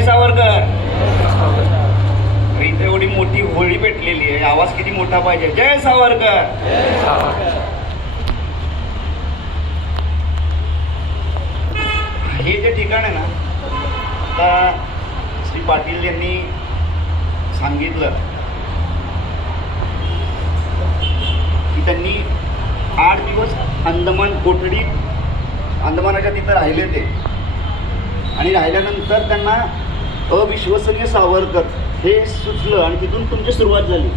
जय सावरकर. इथे एवढी मोठी होळी पेटलेली आहे. आवाज किती मोठा पाहिजे. जय सावरकर. हे जे ठिकाण आहे ना आता श्री पाटील यांनी सांगितलं की त्यांनी आठ दिवस अंदमान कोठडीत अंदमानाच्या तिथं राहिले ते आणि राहिल्यानंतर त्यांना अविश्वसनीय सावरकर हे सुचलं आणि तिथून तुमची सुरुवात झाली.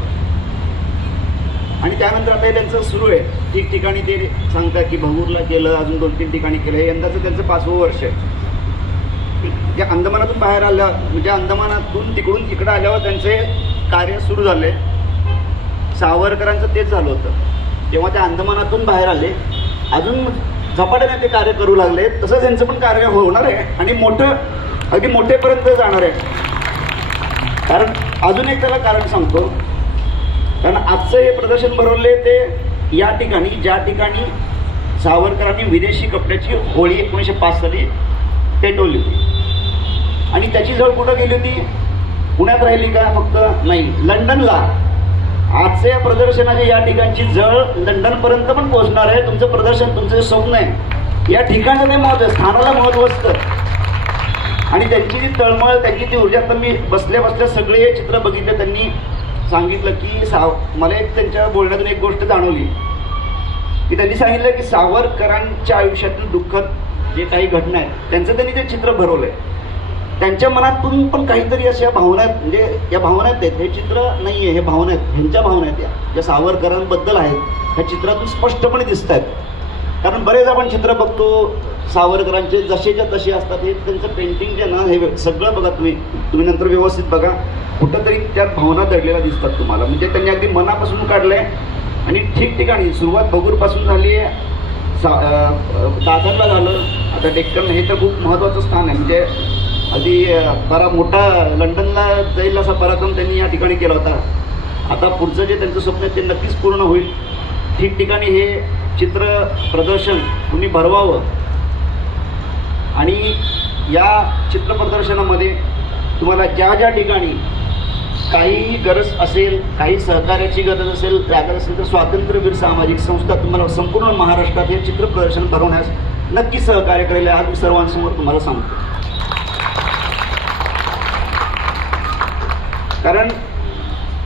आणि त्यानंतर आता हे त्यांचं सुरू आहे. ठिकठिकाणी ते सांगतात की भंगूरला केलं अजून दोन तीन ठिकाणी केलं. हे यंदाचं त्यांचं पाचवं वर्ष आहे. त्या अंदमानातून बाहेर आल्या म्हणजे अंदमानातून तिकडून तिकडं आल्यावर त्यांचे कार्य सुरू झाले. सावरकरांचं तेच झालं होतं. तेव्हा ते अंदमानातून बाहेर आले. अजून झपाट्याने ते कार्य करू लागले. तसंच त्यांचं पण कार्य होणार आहे. आणि मोठं अगदी मोठेपर्यंत जाणार आहे. कारण अजून एक त्याला कारण सांगतो. कारण आजचं हे प्रदर्शन भरवले ते या ठिकाणी ज्या ठिकाणी सावरकरांनी विदेशी कपड्याची होळी एकोणीसशे पाच साली पेटवली होती. आणि त्याची झळ कुठं गेली होती? पुण्यात राहिली का फक्त? नाही लंडनला. आजचं या प्रदर्शनाची या ठिकाणची जळ लंडनपर्यंत पण पोहोचणार आहे. तुमचं प्रदर्शन तुमचं जे स्वप्न आहे या ठिकाणचं ते महत्त्व स्थानाला महत्त्व असतं. आणि त्यांची जी तळमळ त्यांची ती ऊर्जा तर मी बसल्या बसल्या सगळे हे चित्र बघितले त्यांनी सांगितलं की साव मला एक त्यांच्या बोलण्यातून एक गोष्ट जाणवली. की त्यांनी सांगितलं की सावरकरांच्या आयुष्यातून दुःखद जे काही घटना आहेत त्यांचं त्यांनी ते चित्र भरवलंय. त्यांच्या मनातून पण काहीतरी अशा भावना आहेत म्हणजे या भावना आहेत हे चित्र नाही आहे हे भावना आहेत ह्यांच्या भावना आहेत या. ज्या सावरकरांबद्दल आहेत ह्या चित्रातून स्पष्टपणे दिसत आहेत कारण बरेच आपण चित्र बघतो सावरकरांचे जसेच्या तसे असतात हे त्यांचं पेंटिंग जे ना हे सगळं बघा तुम्ही. तुम्ही नंतर व्यवस्थित बघा. कुठंतरी त्यात भावना दडलेल्या दिसतात तुम्हाला. म्हणजे त्यांनी अगदी मनापासून काढलंय. आणि ठिकठिकाणी सुरुवात बगूरपासून झाली आहे. सा दादरला झालं. आता डेक्कन हे तर खूप महत्त्वाचं स्थान आहे. म्हणजे अगदी बरा मोठा लंडनला जाईल असा पराक्रम त्यांनी या ठिकाणी केला होता. आता पुढचं जे त्यांचं स्वप्न आहे ते नक्कीच पूर्ण होईल. ठिकठिकाणी हे चित्र प्रदर्शन तुम्ही भरवावं. आणि या चित्र प्रदर्शनामध्ये तुम्हाला ज्या ज्या ठिकाणी काही गरज असेल काही सहकार्याची गरज असेल लागत असेल तर स्वातंत्र्यवीर सामाजिक संस्था तुम्हाला संपूर्ण महाराष्ट्रात हे चित्र प्रदर्शन भरवण्यास नक्की सहकार्य करेल आज मी सर्वांसमोर तुम्हाला सांगतो. कारण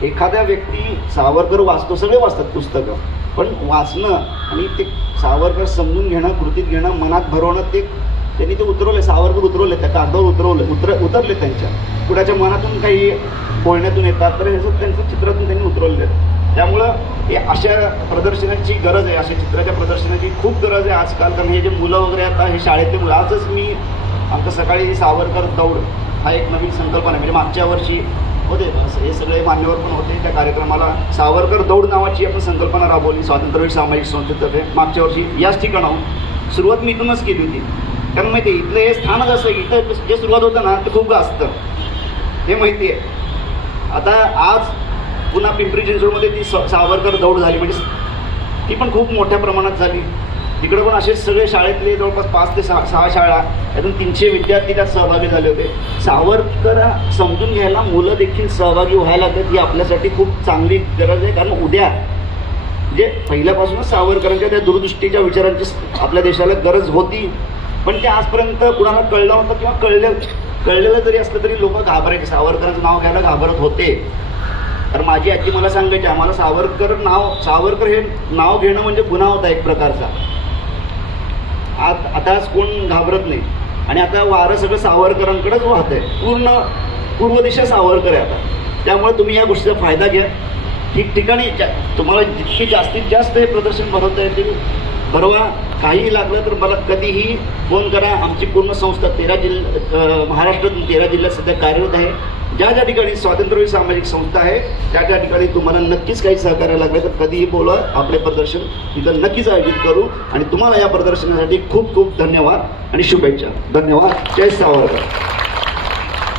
एखाद्या व्यक्ती सावरकर वाचतो सगळे वाचतात पुस्तकं पण वाचणं आणि ते सावरकर समजून घेणं कृतीत घेणं मनात भरवणं ते त्यांनी ते उतरवले सावरकर उतरवले त्या कागदावर उतरवले उतर उतरले त्यांच्या. कुणाच्या मनातून काही बोलण्यातून येतात तर हे त्यांचं चित्रातून त्यांनी उतरवले त्यामुळं हे अशा प्रदर्शनाची गरज आहे अशा चित्राच्या प्रदर्शनाची खूप गरज आहे आजकाल कारण हे जे मुलं वगैरे आता हे शाळेतले मुलं आजच मी आमचं सकाळी सावरकर दौड हा एक नवीन संकल्पना आहे. म्हणजे मागच्या वर्षी होते हे सगळे मान्यवर पण होते त्या कार्यक्रमाला. सावरकर दौड नावाची आपण संकल्पना राबवली स्वातंत्र्यवीर सामाजिक संस्थेतर्फे. मागच्या वर्षी याच ठिकाणाहून सुरुवात मी इथूनच केली होती. कारण माहिती आहे, इथलं हे स्थानच असं इथं जे सुरुवात होतं ना ते खूप असतं हे माहिती आहे. आता आज पुन्हा पिंपरी चिंचवडमध्ये ती स- सावरकर दौड झाली म्हणजे ती पण खूप मोठ्या प्रमाणात झाली. तिकडे पण असे सगळे शाळेतले जवळपास पाच ते सहा सहा शाळा यातून तीनशे विद्यार्थी त्यात सहभागी झाले होते. सावरकर समजून घ्यायला मुलं देखील सहभागी व्हायला लागतात ही आपल्यासाठी खूप चांगली गरज आहे. कारण उद्या म्हणजे पहिल्यापासूनच सावरकरांच्या त्या दूरदृष्टीच्या विचारांची आपल्या देशाला गरज होती पण ते आजपर्यंत कुणाला कळलं होतं किंवा कळलं कळलेलं जरी असलं तरी लोक घाबरायचे. सावरकरांचं नाव घ्यायला घाबरत होते. तर माझी आजी मला सांगायची आम्हाला सावरकर नाव सावरकर हे नाव घेणं म्हणजे गुन्हा होता एक प्रकारचा. आत आता कोण घाबरत नाही. आणि आता वारं सगळं सावरकरांकडेच वाहत आहे पूर्ण पूर्व दिशा सावरकर आहे आता. त्यामुळे तुम्ही या गोष्टीचा फायदा घ्या. ठिकठिकाणी ज्या तुम्हाला जितकी जास्तीत जास्त हे प्रदर्शन भरवता येतील बरोबर काहीही लागलं तर मला कधीही फोन करा. आमची पूर्ण संस्था तेरा जिल्हा महाराष्ट्रातून तेरा जिल्ह्यात सध्या कार्यरत आहे. ज्या ज्या ठिकाणी स्वातंत्र्यवीर सामाजिक संस्था आहे त्या त्या ठिकाणी तुम्हाला नक्कीच काही सहकार्य लागलं तर कधीही बोला. आपले प्रदर्शन तिथं नक्कीच आयोजित करू. आणि तुम्हाला या प्रदर्शनासाठी खूप खूप धन्यवाद आणि शुभेच्छा. धन्यवाद. जय सावरकर.